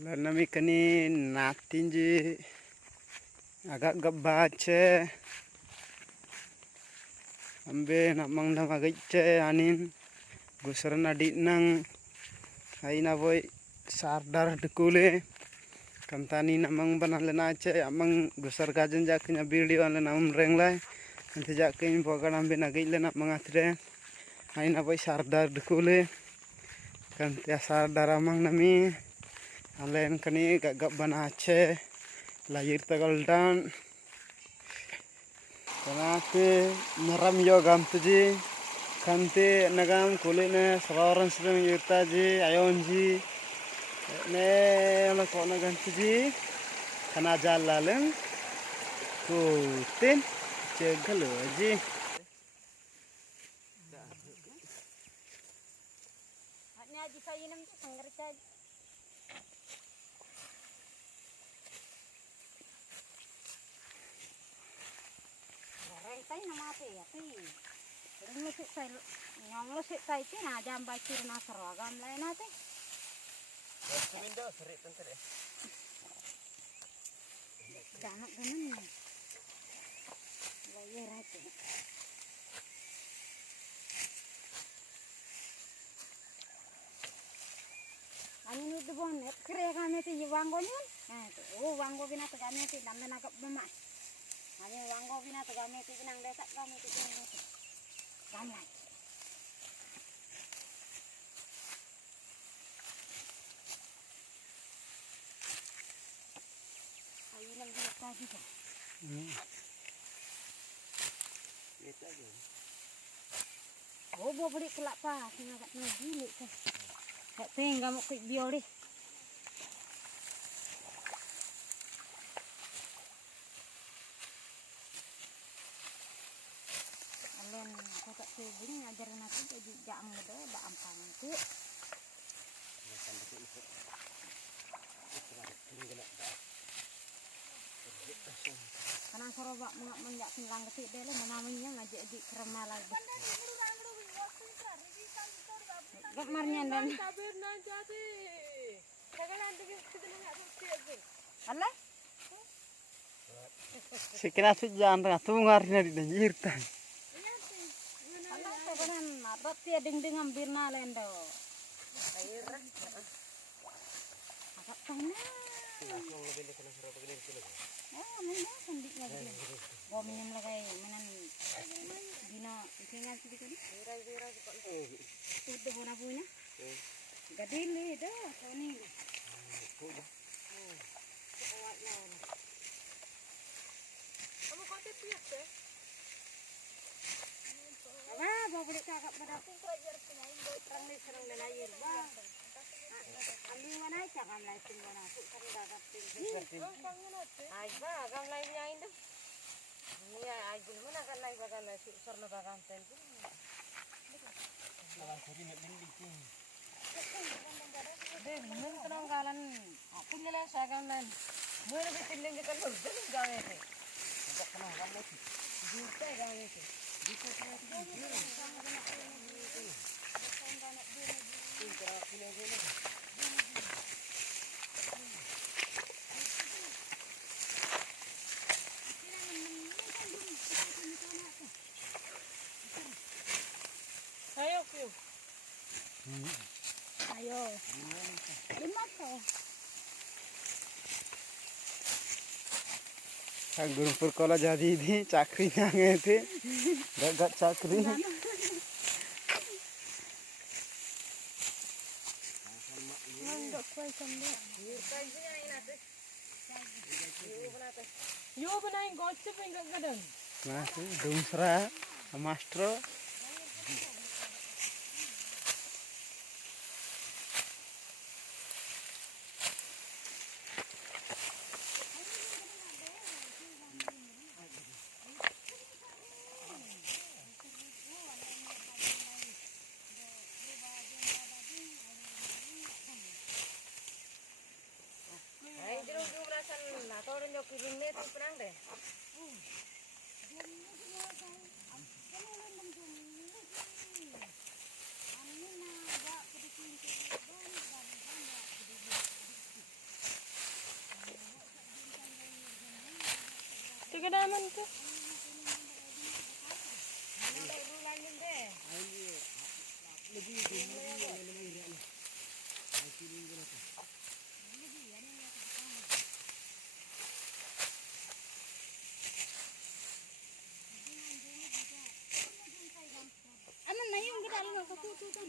Lanami kani natinji agak gabace ambe namang damagaice anin gusaran adik nang aina boy sardar dekule kantani namang banale nace amang gusar gajen jaknya video ale nam renglai nanti jakin bogan ambe nagile namang atre aina boy sardar dekule kantia sardar amang nami alen kani gagak banace layir tagaldan kanate naram yo gam tuji kante nagam kulene sawaran sedang yirtaji ayonji ne ala ko nagan tuji kana jalalen kutin cegal aji Hatnya aji sayinam tu sanggerca. Tay nama apa ya ti? Ini sih saya nyonglo sih saya ti na jam bacir na seragam lain nanti. Window seri tentu deh. Jangan ganan. Layar aja. Ani itu bon, kere kami ti wanggonya. Oh wanggo bina tu kami ti dan menangkap mama. Ani wanggo bina tu kami ti nang desak kami ti nang desak. Ramai. Ayo nang desak tadi kan. Itu aja. Oh, bawa beli kelapa, tinggal kat gini kan. Tak tinggal mau klik dia deh. Alen kakak sebing ngajarin aku jadi jam gede, dak ampang nanti. Karena sorobak menjak singlang ketik deh, mamanya ngajak di kerema lagi. Gamarnya dan. Allah? Sekira tu jangan tu ngarina di danjir tan. Allah sebenarnya nabat dia ding ambil nalendo. Air. Agak tanah. Langsung lebih ni kena serap begini dulu. Mana sendiknya dia. Gua minum lagi menan dina ikingan sedikit ni. Wira kok. Itu bona punya. Gadili dah kau ni. Kamu kau tu piak deh. Apa bawa beli kakak pada aku kerja sini terang ni serang dan air bah. Ambil mana aja kamu lain mana aku kan dah dapat. Air bah kamu lain yang itu. Ini air dulu mana kan lain bagan nasi serna bagan tentu. Deh, mungkin tenang kalan. Aku nilai saya kan. Mungkin lebih tinggi kan berjalan gawe ni. Tak kenal kan lagi. Juta gawe ni. Ayo, ayo. Lima tu. Guru perkola jadi di cakri nyange ti gagak cakri. Mandok kuai sambil. Yo benain gocep enggak kadang. Nah, dumsra mastro. kedaman tuh. Ada bulan deh. Aman na yung kita lang sa tututan.